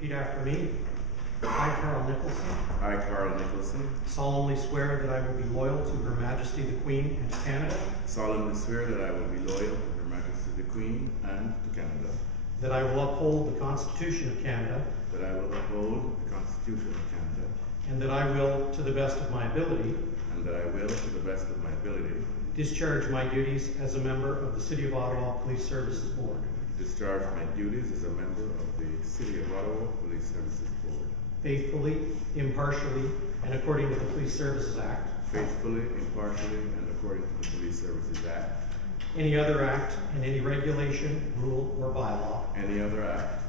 Repeat after me. I, Carl Nicholson, I, Carl Nicholson, solemnly swear that I will be loyal to Her Majesty the Queen and to Canada, solemnly swear that I will be loyal to Her Majesty the Queen and to Canada, that I will uphold the Constitution of Canada, that I will uphold the Constitution of Canada, and that I will, to the best of my ability, and that I will, to the best of my ability, discharge my duties as a member of the City of Ottawa Police Services Board, discharge my duties as a member of the City of Ottawa Police Services Board, faithfully, impartially, and according to the Police Services Act, faithfully, impartially, and according to the Police Services Act, any other act and any regulation, rule, or bylaw. Any other act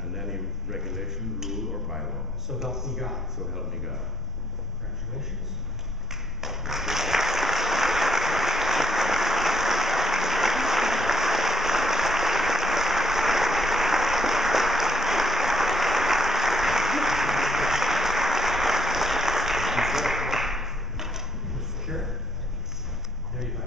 and any regulation, rule, or bylaw. So help me God. So help me God. Congratulations. Mr. Chair, there you go.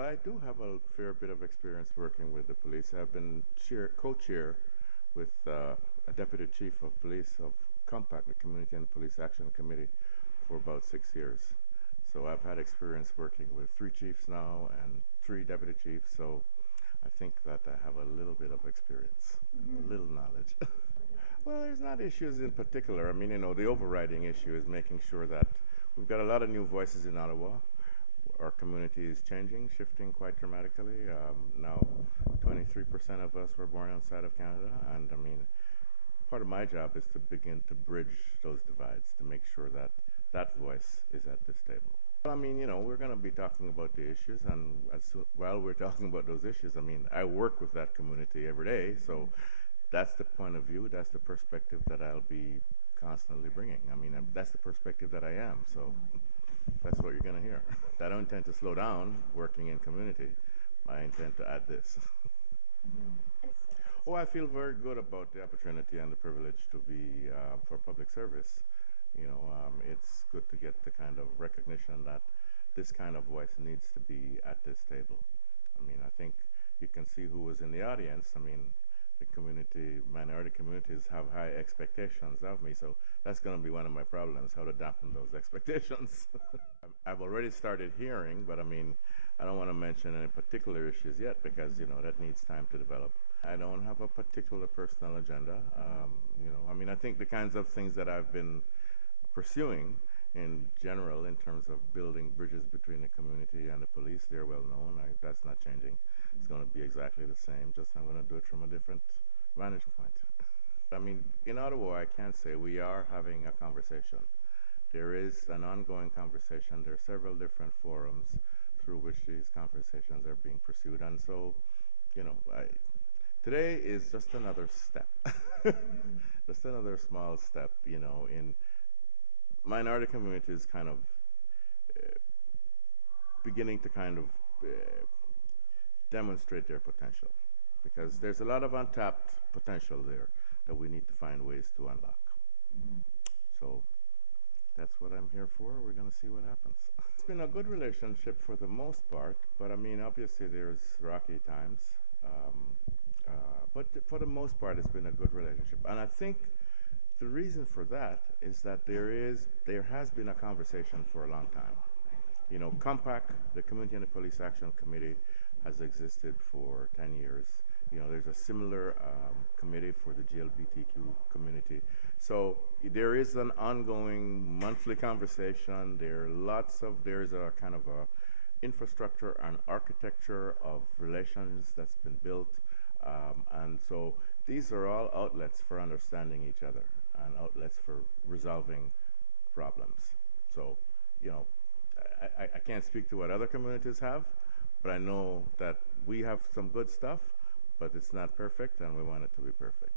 I do have a fair bit of experience working with the police. I've been co-chair with a deputy chief of police of COMPAC, the Community and Police Action Committee, for about 6 years. So I've had experience working with 3 chiefs now and 3 deputy chiefs. So I think that I have a little bit of experience, a little knowledge. Well, there's not issues in particular. I mean, the overriding issue is making sure that we've got a lot of new voices in Ottawa. Our community is changing, shifting quite dramatically. Now, 23% of us were born outside of Canada, and I mean, part of my job is to begin to bridge those divides, to make sure that that voice is at this table. I mean, we're going to be talking about the issues, and while we're talking about those issues, I mean, I work with that community every day, so that's the point of view, that's the perspective that I'll be constantly bringing. I mean, that's the perspective that I am, so that's what you're going to hear. I don't intend to slow down working in community. I intend to add this. Oh, I feel very good about the opportunity and the privilege to be for public service. It's good to get the kind of recognition that this kind of voice needs to be at this table. I mean, I think you can see who was in the audience. I mean, the minority communities have high expectations of me, so that's going to be one of my problems, how to dampen those expectations. I've already started hearing, but I mean, I don't want to mention any particular issues yet because, that needs time to develop. I don't have a particular personal agenda. I mean, I think the kinds of things that I've been pursuing in general in terms of building bridges between the community and the police, they're well known. That's not changing. It's going to be exactly the same, just I'm going to do it from a different vantage point. I mean, in Ottawa, I can't say we are having a conversation. There is an ongoing conversation. There are several different forums through which these conversations are being pursued. And so, today is just another step, just another small step, in minority communities kind of beginning to kind of demonstrate their potential, because there's a lot of untapped potential there that we need to find ways to unlock. So that's what I'm here for. We're going to see what happens. It's been a good relationship for the most part, but I mean, obviously there's rocky times. But for the most part, it's been a good relationship. And I think the reason for that is that there has been a conversation for a long time. COMPAC, the Community and the Police Action Committee, has existed for 10 years. There's a similar committee for the GLBTQ community. So there is an ongoing monthly conversation. There's a kind of a infrastructure and architecture of relations that's been built. And so these are all outlets for understanding each other and outlets for resolving problems. So, I can't speak to what other communities have, but I know that we have some good stuff, but it's not perfect, and we want it to be perfect.